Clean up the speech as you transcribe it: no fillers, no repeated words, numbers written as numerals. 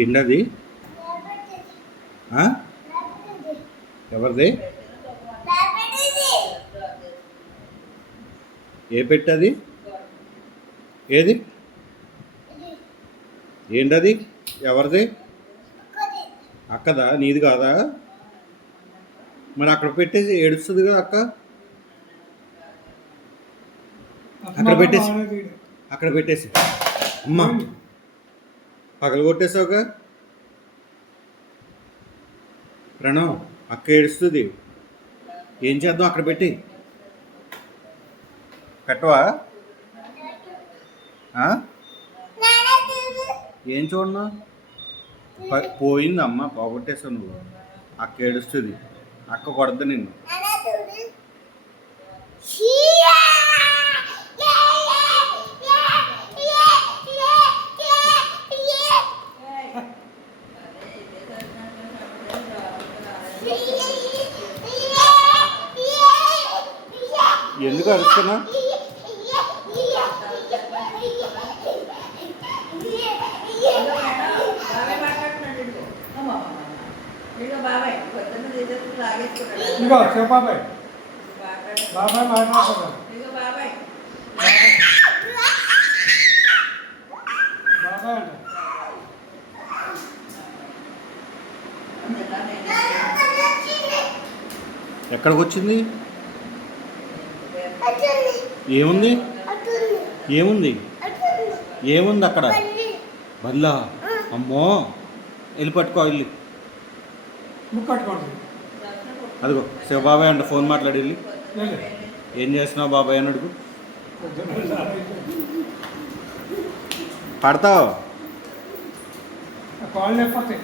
ఏంటది? ఎవరిది? ఏ పెట్టది? ఏది? ఏంటది? ఎవరిది? అక్కదా? నీది కాదా? మరి అక్కడ పెట్టేసి ఏడుస్తుందిగా అక్క. అక్కడ పెట్టేసి అమ్మా పగలు కొట్టేసావుగా. ప్రణవ్ అక్క ఏడుస్తుంది, ఏం చేద్దాం? అక్కడ పెట్టి పెట్టవా? ఏం చూడన్నా పోయింది అమ్మ, పోగొట్టేసావు నువ్వు. అక్క ఏడుస్తుంది, అక్క కొడద్దు నిన్ను. ఎందుకు అరుస్తున్నా? ఇగో చెప్పాబాయ్, బాబాయ్ మాట్లాడుతున్నాడు. బాబాయ్ ఎక్కడికి వచ్చింది? ఏముంది? ఏముంది? ఏముంది అక్కడ? బల్లా? అమ్మో, వెళ్ళి పట్టుకో, వెళ్ళి. అదిగో శివబాబాయ్ అంట, ఫోన్ మాట్లాడి వెళ్ళి. ఏం చేస్తున్నావు బాబాయ్ అని అడుగు. పడతావు. కాల్ లేకపోతే